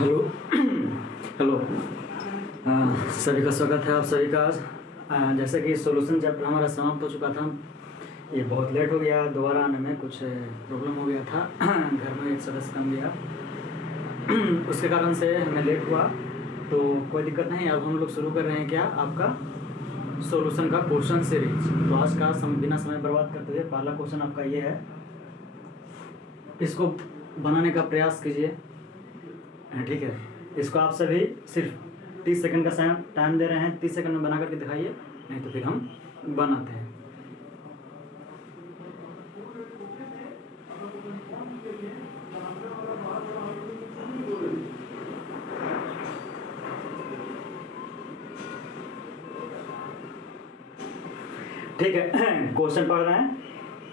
Hello. Hello. सभी का स्वागत है आप सभी का आज। जैसे कि सॉल्यूशन चैप्टर हमारा समाप्त हो चुका था। ये बहुत लेट हो गया, दोबारा आने में कुछ प्रॉब्लम हो गया था। घर में एक सदस्य कम गया, उसके कारण से हमें लेट हुआ। तो कोई दिक्कत नहीं, अब हम लोग शुरू कर रहे हैं क्या आपका सॉल्यूशन का क्वेश्चन सीरीज। तो आज का बिना समय बर्बाद करते हुए पहला क्वेश्चन आपका ये है, इसको बनाने का प्रयास कीजिए। ठीक है, इसको आप सभी सिर्फ 30 सेकंड का टाइम दे रहे हैं। 30 सेकंड में बना करके दिखाइए, नहीं तो फिर हम बनाते हैं। ठीक है, क्वेश्चन पढ़ रहे हैं।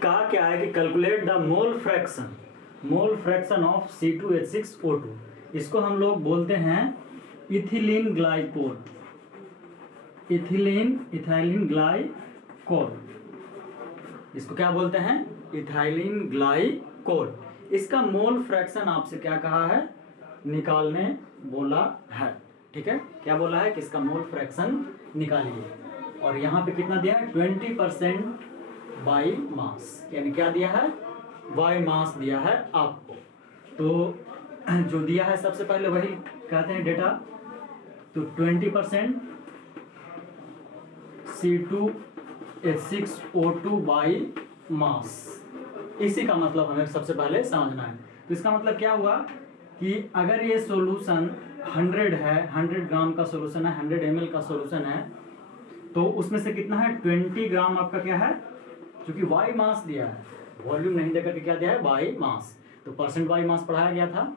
कहा क्या है कि calculate the mole fraction of C2H6O2। इसको हम लोग बोलते हैं इथिलीन ग्लाइकोल। इथाइलिन ग्लाइकोल, इसको क्या बोलते हैं? Ethylene glycol. इसका मोल फ्रैक्शन आपसे क्या कहा है? निकालने बोला है। ठीक है, क्या बोला है कि इसका मोल फ्रैक्शन निकालिए। और यहाँ पे कितना दिया है? 20% बाई मास, यानी क्या दिया है? बाई मास दिया है आपको। तो जो दिया है सबसे पहले वही कहते हैं डेटा। तो 20% C2H6O2 बाई मास, इसी का मतलब हमें सबसे पहले समझना है। तो इसका मतलब क्या हुआ कि अगर ये सॉल्यूशन 100 है, 100 ग्राम का सॉल्यूशन है, 100 ml का सॉल्यूशन है, तो उसमें से कितना है? 20 ग्राम आपका क्या है? क्योंकि बाई मास दिया है, वॉल्यूम नहीं देकर के क्या दिया है? By mass. तो परसेंट बाई मास पढ़ाया गया था।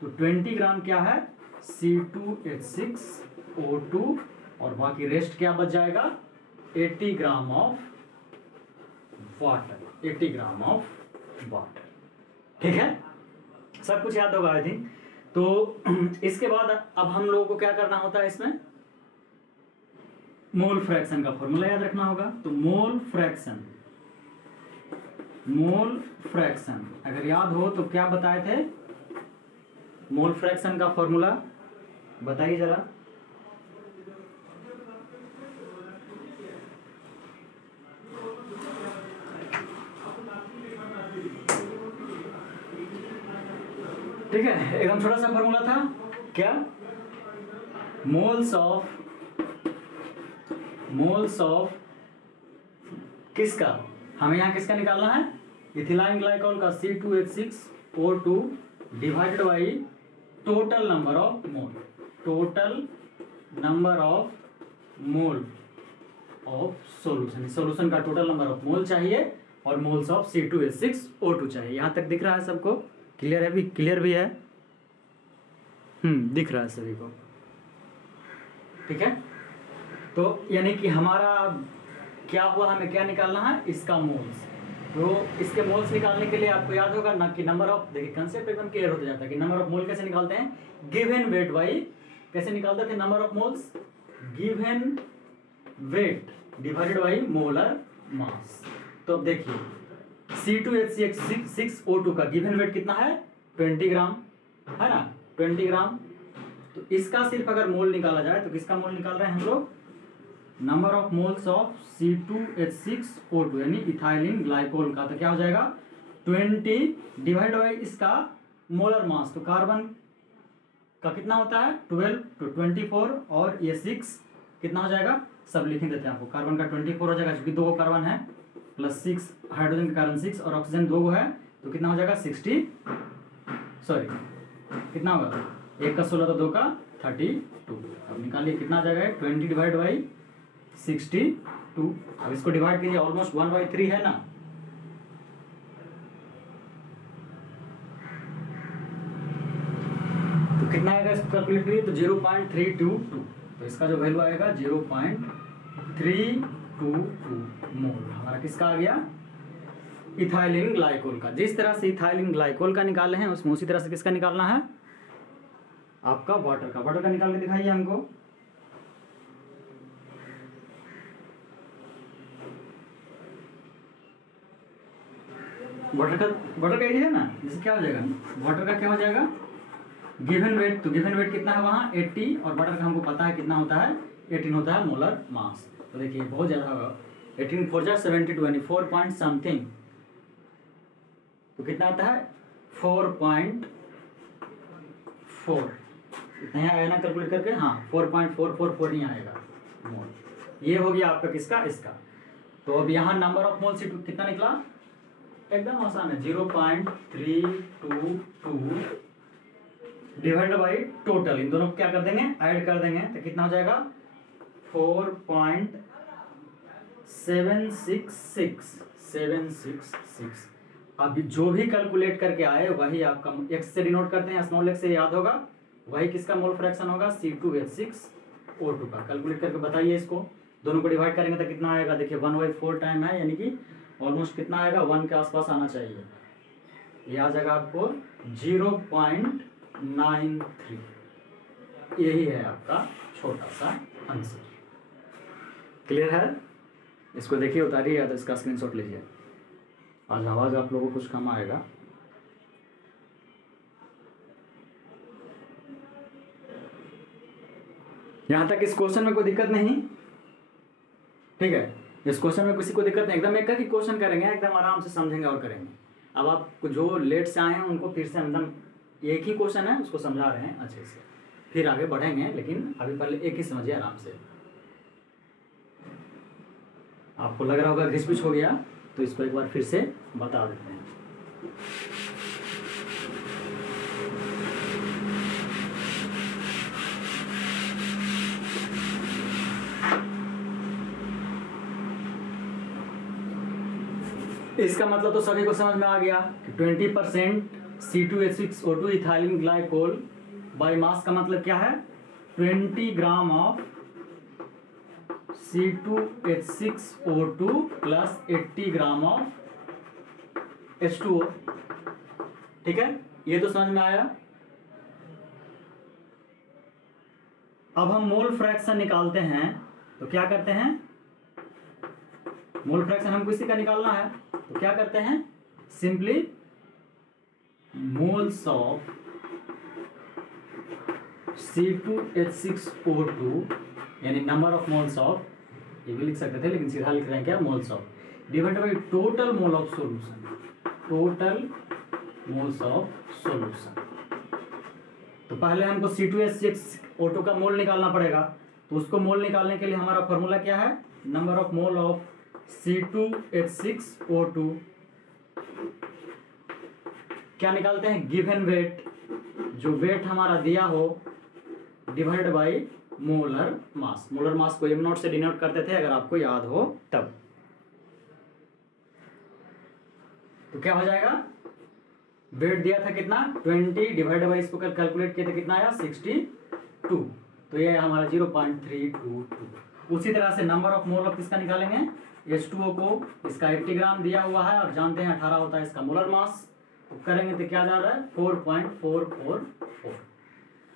तो 20 ग्राम क्या है? C2H6O2, और बाकी रेस्ट क्या बच जाएगा? 80 gram of water. 80 gram of water. ठीक है, सब कुछ याद होगा आई थिंक। तो इसके बाद अब हम लोगों को क्या करना होता है? इसमें मोल फ्रैक्शन का फॉर्मूला याद रखना होगा। तो मोल फ्रैक्शन अगर याद हो तो क्या बताए थे? मोल फ्रैक्शन का फॉर्मूला बताइए जरा। ठीक है, एकदम छोटा सा फॉर्मूला था। क्या? मोल्स ऑफ किसका? हमें यहाँ किसका निकालना है? इथिलाइन ग्लाइकोल का C2H6O2 divided by total number of mole of solution का टोटल नंबर ऑफ मोल चाहिए, और मोल्स ऑफ C2H6O2 चाहिए। यहाँ तक दिख रहा है सबको? क्लियर है? भी क्लियर भी है? दिख रहा है सभी को? ठीक है, तो यानी कि हमारा क्या हुआ? हमें क्या निकालना है? इसका मोल्स। तो इसके मोल्स निकालने के लिए आपको याद होगा ना कि नंबर ऑफ, देखिए कंसेप्ट एकदम क्लियर होता जाता है कि नंबर ऑफ मोल कैसे निकालते हैं? गिवन वेट बाई, कैसे निकालते थे number of moles? Given weight divided by molar mass. तो अब देखिए C2H6O2 का गिवन वेट कितना है? 20 ग्राम है ना? 20 ग्राम। तो इसका सिर्फ अगर मोल निकाला जाए तो किसका मोल निकाल रहे हैं हम लोग? Number of moles of C2H6O2 यानी इथाइलिन ग्लाइकोल का। तो क्या हो जाएगा? 20 डिवाइड बाई इसका मोलर मास। तो कार्बन का कितना होता है? 12 तो 24, और ये 6 कितना हो जाएगा? सब लिख देते हैं आपको। कार्बन का 24 हो जाएगा क्योंकि 2 कार्बन है, प्लस 6 हाइड्रोजन के कारण 6, और ऑक्सीजन 2 है, तो कितना हो जाएगा? 60, सॉरी कितना होगा? 1 का 16 तो 2 का 32। अब निकालिए कितना आ जाएगा? 20 डिवाइड बाई 62। अब इसको डिवाइड कीजिए, ऑलमोस्ट 1/3 है ना? तो कितना आएगा? इसको कैलकुलेट करिए तो 0.322। तो इसका जो वैल्यू आएगा 0.322 मोल हमारा किसका आ गया? इथाइलिन ग्लाइकोल का। जिस तरह से इथाइलिन ग्लाइकोल का निकाले हैं उसमें उसी तरह से किसका निकालना है? आपका वाटर का। वाटर का निकाल के दिखाइए हमको। वाटर का ये है ना, जैसे क्या हो जाएगा? वाटर का क्या हो जाएगा? गिवन वेट, तो गिवन वेट कितना है वहाँ 80 और बटर का हमको पता है कितना होता है 18 होता है मोलर मास। तो देखिए बहुत ज़्यादा होगा, 18 4 जा 72 यानी 4 पॉइंट समथिंग, तो कितना आता है 4.4, इतना ही आएगा ना कैलकुलेट करके, हाँ 4.444 नहीं आएगा मोल। ये हो गया आपका किसका, इसका। तो अब यहाँ नंबर ऑफ मोल C2 कितना निकला, एकदम आसान है 0.322 डिवाइड बाई टोटल, इन दोनों को क्या कर देंगे ऐड कर देंगे, तो कितना हो जाएगा 4.766। अभी जो भी कैलकुलेट करके आए वही आपका x से डिनोट करते हैं, स्मॉल x से याद होगा, वही किसका मोल फ्रैक्शन होगा C2H6O2 का। कैलकुलेट करके बताइए इसको, दोनों को डिवाइड करेंगे तो कितना आएगा, देखिए 1/4 टाइम है, यानी कि ऑलमोस्ट कितना आएगा 1 के आसपास आना चाहिए, ये आ जाएगा आपको 0.93। यही है आपका छोटा सा आंसर। क्लियर है, इसको देखिए उतारिए या तो इसका स्क्रीनशॉट लीजिए। आज आवाज़ आप लोगों को कुछ कम आएगा। यहाँ तक इस क्वेश्चन में कोई दिक्कत नहीं, ठीक है, इस क्वेश्चन में किसी को दिक्कत नहीं, एकदम एक ही क्वेश्चन करेंगे, एकदम आराम से समझेंगे और करेंगे। अब आप जो लेट से आए हैं उनको फिर से एकदम एक ही क्वेश्चन है उसको समझा रहे हैं अच्छे से, फिर आगे बढ़ेंगे, लेकिन अभी पहले एक ही समझिए आराम से। आपको लग रहा होगा घिस पिच हो गया, तो इसको एक बार फिर से बता देते हैं। इसका मतलब तो सभी को समझ में आ गया कि 20% C2H6O2 ethylene glycol by mass का मतलब क्या है 20 gram of C2H6O2 plus 80 gram of H2O। ठीक है, ये तो समझ में आया। अब हम मोल फ्रैक्शन निकालते हैं, तो क्या करते हैं, मोल फ्रैक्शन हमको इसी का निकालना है, तो क्या करते हैं, सिंपली मोल्स ऑफ C2H6O2 यानी नंबर ऑफ मोल्स ऑफ, ये भी लिख सकते थे लेकिन सीधा लिख रहे हैं क्या, moles of divide by total mole of solution, total moles of solution. तो पहले हमको C2H6O2 का मोल निकालना पड़ेगा, तो उसको मोल निकालने के लिए हमारा फॉर्मूला क्या है, number of mole of C2H6O2 क्या निकालते हैं, गिवन वेट, जो वेट हमारा दिया हो divide by molar mass. Molar mass को m0 से डिनोट करते थे अगर आपको याद हो तब। तो क्या हो जाएगा, वेट दिया था कितना 20 डिवाइड बाई इसको कैलकुलेट किए थे कितना आया 62, तो ये हमारा 0.322। उसी तरह से नंबर ऑफ मोल ऑफ किसका निकालेंगे, H2O को, इसका 80 ग्राम दिया हुआ है और जानते हैं 18 होता है इसका मोलर मास, तो करेंगे तो क्या जा रहा है 4.444।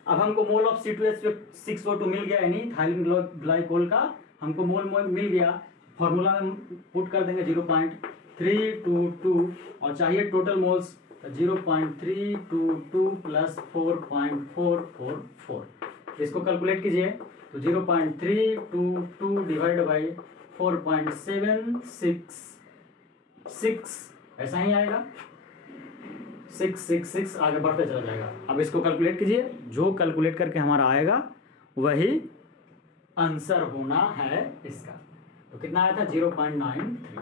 अब हमको मोल ऑफ C2H6O2 मिल गया, यानी इथाइलिन ग्लाइकोल का हमको मोल मिल गया, फॉर्मूला में पुट कर देंगे 0.322 और चाहिए टोटल मोल्स, तो 0.322 प्लस 4.444, इसको कैलकुलेट कीजिए, तो 0.322 डिवाइड बाई 4.766 ऐसा ही आएगा, 666 आगे बढ़ते चला जाएगा। अब इसको कैलकुलेट कीजिए, जो कैलकुलेट करके हमारा आएगा वही आंसर होना है इसका। तो कितना आया था 0.93,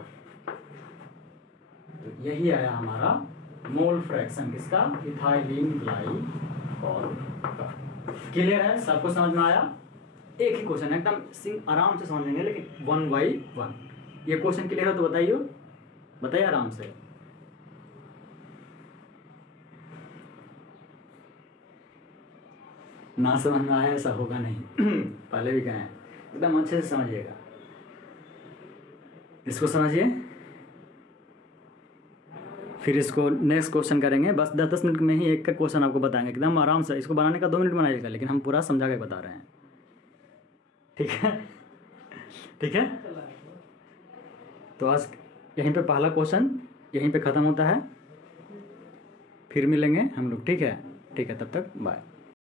तो यही आया हमारा मोल फ्रैक्शन किसका, इथाइलिन ग्लाइकोल का। क्लियर है, सबको समझ में आया। एक ही क्वेश्चन है, एकदम आराम से समझेंगे लेकिन 1 by 1। ये क्वेश्चन क्लियर हो तो बताइए आराम से। ना समझ में आया ऐसा होगा नहीं पहले भी कहें, एकदम अच्छे से समझिएगा, इसको समझिए, फिर इसको नेक्स्ट क्वेश्चन करेंगे। बस 10-10 मिनट में ही एक का क्वेश्चन आपको बताएंगे, एकदम आराम से। इसको बनाने का 2 मिनट बनाइएगा, लेकिन हम पूरा समझा के बता रहे हैं, ठीक है, ठीक है। तो आज यहीं पे पहला क्वेश्चन यहीं पे ख़त्म होता है, फिर मिलेंगे हम लोग, ठीक है, तब तक बाय।